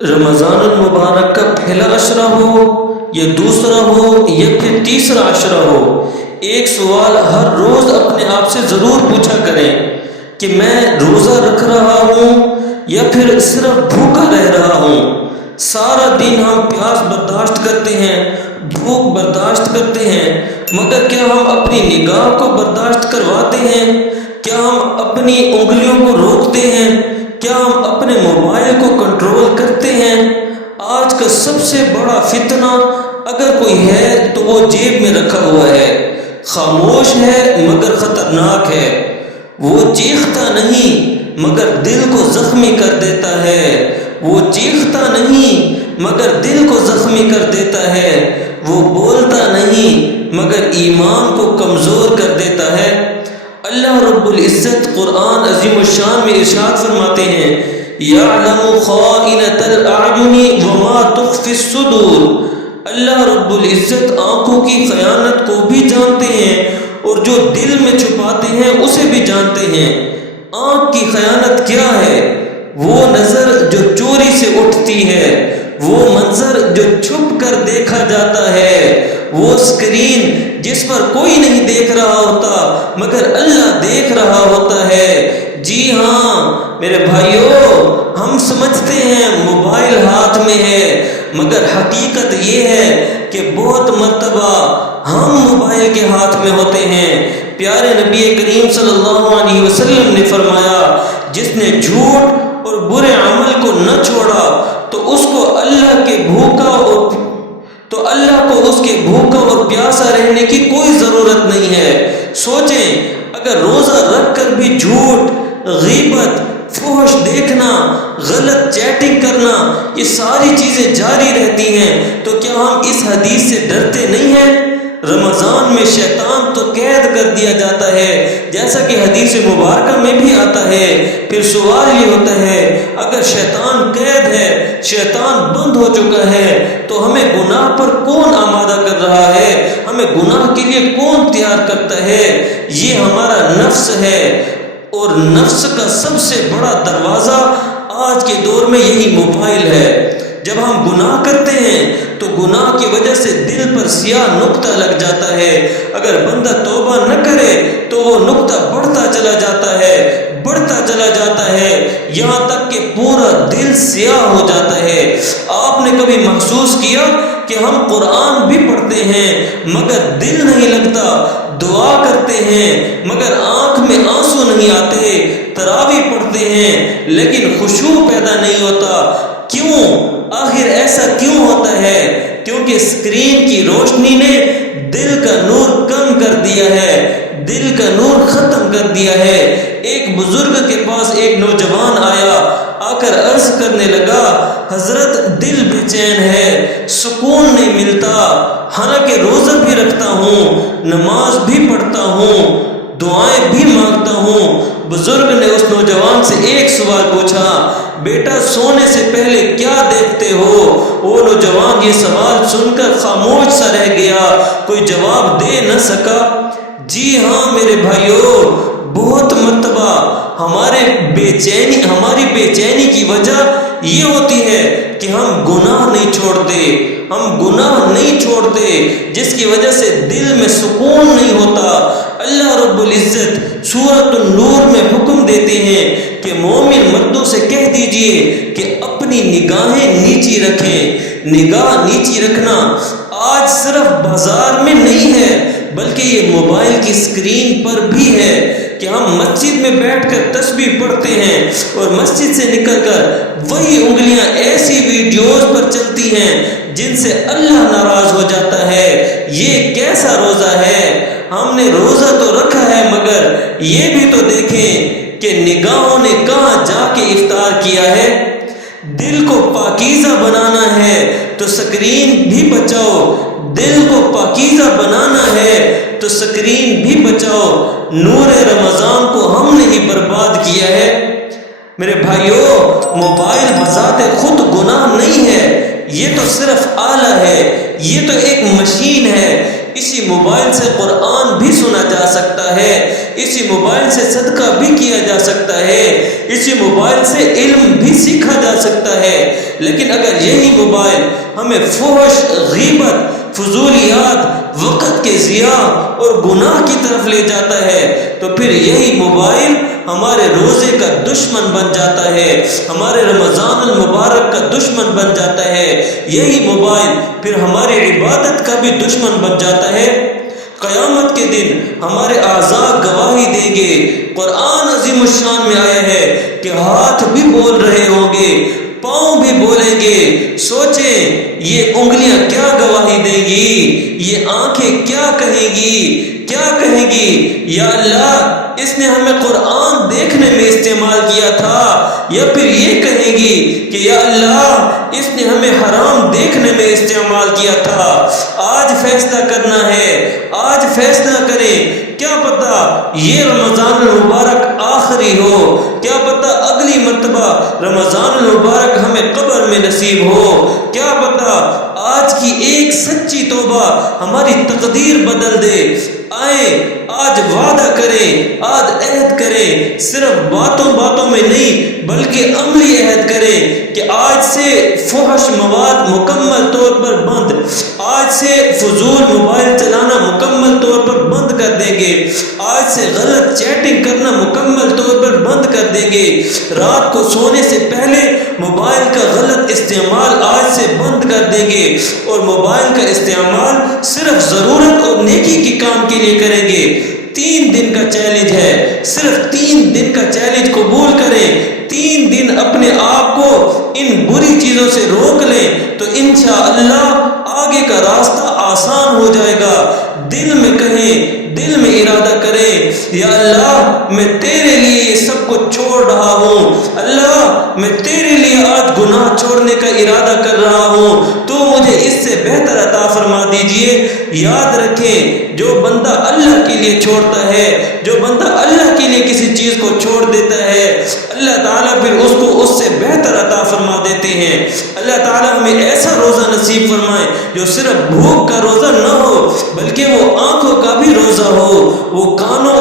رمضان المبارک کا پہلا عشرہ ہو یا دوسرا ہو یا پھر تیسرا عشرہ ہو، ایک سوال ہر روز اپنے آپ سے ضرور پوچھا کریں کہ میں روزہ رکھ رہا ہوں یا پھر صرف بھوکا رہ رہا ہوں۔ سارا دن ہم پیاس برداشت کرتے ہیں، بھوک برداشت کرتے ہیں، مگر کیا ہم اپنی نگاہ کو برداشت کرواتے ہیں؟ کیا ہم اپنی انگلیوں کو روکتے ہیں؟ کیا ہم اپنے موبائل کو کنٹرول کرتے ہیں؟ آج کا سب سے بڑا فتنہ اگر کوئی ہے تو وہ جیب میں رکھا ہوا ہے، خاموش ہے مگر خطرناک ہے۔ وہ چیختا نہیں مگر دل کو زخمی کر دیتا ہے، وہ چیختا نہیں مگر دل کو زخمی کر دیتا ہے، وہ بولتا نہیں مگر ایمان کو کمزور کر دیتا ہے۔ اللہ رب العزت قرآن عظیم الشان میں ارشاد فرماتے ہیں، یعلم خائنۃ الاعین وما تخفی الصدور۔ اللہ رب العزت آنکھوں کی خیانت کو بھی جانتے ہیں اور جو دل میں چھپاتے ہیں اسے بھی جانتے ہیں۔ آنکھ کی خیانت کیا ہے؟ وہ نظر جو چوری سے اٹھتی ہے، وہ منظر جو چھپ کر دیکھا جاتا ہے، وہ اسکرین جس پر کوئی نہیں دیکھ رہا ہوتا مگر اللہ دیکھ رہا ہوتا ہے۔ جی ہاں میرے بھائیوں، ہم سمجھتے ہیں موبائل ہاتھ میں ہے، مگر حقیقت یہ ہے کہ بہت مرتبہ ہم موبائل کے ہاتھ میں ہوتے ہیں۔ پیارے نبی کریم صلی اللہ علیہ وسلم نے فرمایا، جس نے جھوٹ اور برے عمل کو نہ چھوڑا تو اس کو اللہ اس کے بھوکا اور پیاسا رہنے کی کوئی ضرورت نہیں ہے۔ سوچیں، اگر روزہ رکھ کر بھی جھوٹ، غیبت، فحش دیکھنا، غلط چیٹنگ کرنا، یہ ساری چیزیں جاری رہتی ہیں تو کیا ہم اس حدیث سے ڈرتے نہیں ہیں؟ رمضان میں شیطان تو قید کر دیا جاتا ہے، جیسا کہ حدیث مبارکہ میں بھی آتا ہے۔ پھر سوال یہ ہوتا ہے، اگر شیطان قید ہے، شیطان بند ہو چکا ہے، تو ہمیں گناہ پر کون آمادہ کر رہا ہے؟ ہمیں گناہ کے لیے کون تیار کرتا ہے؟ یہ ہمارا نفس ہے، اور نفس کا سب سے بڑا دروازہ آج کے دور میں یہی موبائل ہے۔ جب ہم گناہ کرتے ہیں تو گناہ کی وجہ سے دل پر سیاہ نقطہ لگ جاتا ہے۔ اگر بندہ توبہ نہ کرے تو وہ نقطہ بڑھتا چلا جاتا ہے، بڑھتا چلا جاتا ہے، یہاں تک کہ پورا دل سیاہ ہو جاتا ہے۔ آپ نے کبھی محسوس کیا کہ ہم قرآن بھی پڑھتے ہیں مگر دل نہیں لگتا، دعا کرتے ہیں مگر آنکھ میں آنسو نہیں آتے، تراویح پڑھتے ہیں لیکن خشوع پیدا نہیں ہوتا؟ کیوں؟ آخر ایسا کیوں ہوتا ہے؟ کیونکہ اسکرین کی روشنی نے دل کا نور کم کر دیا ہے، دل کا نور ختم کر دیا ہے۔ ایک بزرگ کے پاس ایک نوجوان آیا، آ کر عرض کرنے لگا، حضرت دل بے چین ہے، سکون نہیں ملتا، حالانکہ روزہ بھی رکھتا ہوں، نماز بھی پڑھتا ہوں، دعائیں بھی مانگتا ہوں۔ بزرگ نے اس نوجوان سے ایک سوال پوچھا، بیٹا سونے سے پہلے کیا دیکھتے ہو؟ وہ نوجوان یہ سوال سن کر خاموش سا رہ گیا، کوئی جواب دے نہ سکا۔ جی ہاں میرے بھائیوں، بہت مرتبہ ہماری بے چینی کی وجہ یہ ہوتی ہے کہ ہم گناہ نہیں چھوڑتے، جس کی وجہ سے دل میں سکون نہیں ہوتا۔ اللہ رب العزت سورۃ النور میں حکم دیتے ہیں کہ مومن مردوں سے کہہ دیجئے کہ اپنی نگاہیں نیچی رکھیں۔ نگاہ نیچی رکھنا آج صرف بازار میں نہیں ہے بلکہ یہ موبائل کی اسکرین پر بھی ہے کہ ہم مسجد میں بیٹھ کر تسبیح پڑھتے ہیں اور مسجد سے نکل کر وہی انگلیاں ایسی ویڈیوز پر چلتی ہیں جن سے اللہ ناراض ہو جاتا ہے۔ یہ کیسا روزہ ہے؟ ہم نے روزہ تو رکھا ہے مگر یہ بھی تو دیکھیں کہ نگاہوں نے کہاں جا کے افطار کیا ہے۔ دل کو پاکیزہ بنانا ہے تو سکرین بھی بچاؤ، دل کو پاکیزہ بنانا ہے تو سکرین بھی بچاؤ۔ نور رمضان کو ہم نے ہی برباد کیا ہے۔ میرے بھائیوں، موبائل بذات خود گناہ نہیں ہے، یہ تو صرف آلہ ہے، یہ تو ایک مشین ہے، اسی موبائل سے قرآن بھی سنا جا سکتا ہے، اسی موبائل سے صدقہ بھی کیا جا سکتا ہے، اسی موبائل سے علم بھی سیکھا جا سکتا ہے۔ لیکن اگر یہی موبائل ہمیں فحش، غیبت، فضولیات، وقت کے ضیاع اور گناہ کی طرف لے جاتا ہے تو پھر یہی موبائل ہمارے روزے کا دشمن بن جاتا ہے، ہمارے رمضان المبارک کا دشمن بن جاتا ہے، یہی موبائل پھر ہماری عبادت کا بھی دشمن بن جاتا ہے۔ قیامت کے دن ہمارے اعضاء گواہی دیں گے۔ قرآن عظیم الشان میں آیا ہے کہ ہاتھ بھی بول رہے ہوں گے، پاؤں بھی بولیں گے۔ سوچیں یہ انگلیاں کیا گواہی دیں گی، یہ آنکھیں کیا کہیں گی، کیا کہیں گی؟ یا اللہ اس نے ہمیں قرآن دیکھنے میں استعمال کیا تھا، یا پھر یہ کہیں گی کہ یا اللہ اس نے ہمیں حرام دیکھنے میں استعمال کیا تھا۔ آج فیصلہ کرنا ہے، آج فیصلہ کریں۔ کیا پتہ یہ رمضان المبارک آخری ہو، کیا پتہ اگلی مرتبہ رمضان المبارک ہمیں قبر میں نصیب ہو، کیا پتہ آج کی ایک سچی توبہ ہماری تقدیر بدل دے۔ آئیں آج وعدہ کریں، آج عہد کریں، صرف باتوں باتوں میں نہیں بلکہ عملی عہد کریں کہ آج سے فحش مواد مکمل طور پر بند، آج سے فضول موبائل چلانا مکمل طور پر بند کر دیں گے، آج سے غلط چیٹنگ کرنا مکمل طور پر بند کر دیں گے، رات کو سونے سے پہلے موبائل کا غلط استعمال آج سے بند کر دیں گے، اور موبائل کا استعمال صرف ضرورت اور نیکی کے کام کے لیے کریں گے۔ 3 دن کا چیلنج ہے، صرف 3 دن کا چیلنج قبول کریں، 3 دن اپنے آپ کو ان بری چیزوں سے روک لیں تو انشاءاللہ آگے کا راستہ آسان ہو جائے گا۔ دل میں کہیں، دل میں ارادہ کریں، یا اللہ میں تیرے لیے یہ سب کچھ چھوڑ رہا ہوں، اللہ میں تیرے لیے آج گناہ چھوڑنے کا ارادہ کر رہا ہوں، تو مجھے اس سے بہتر عطا فرما دیجئے۔ یاد رکھیں جو بندہ اللہ کے لیے چھوڑتا ہے، جو بندہ اللہ کے لیے کسی چیز کو چھوڑ دیتا ہے، اللہ تعالیٰ پھر اس کو اس سے بہتر عطا فرما دیتے ہیں۔ اللہ تعالیٰ ہمیں ایسا روزہ نصیب فرمائے جو صرف بھوک کا روزہ نہ ہو بلکہ وہ آنکھوں کا بھی روزہ ہو، وہ کانوں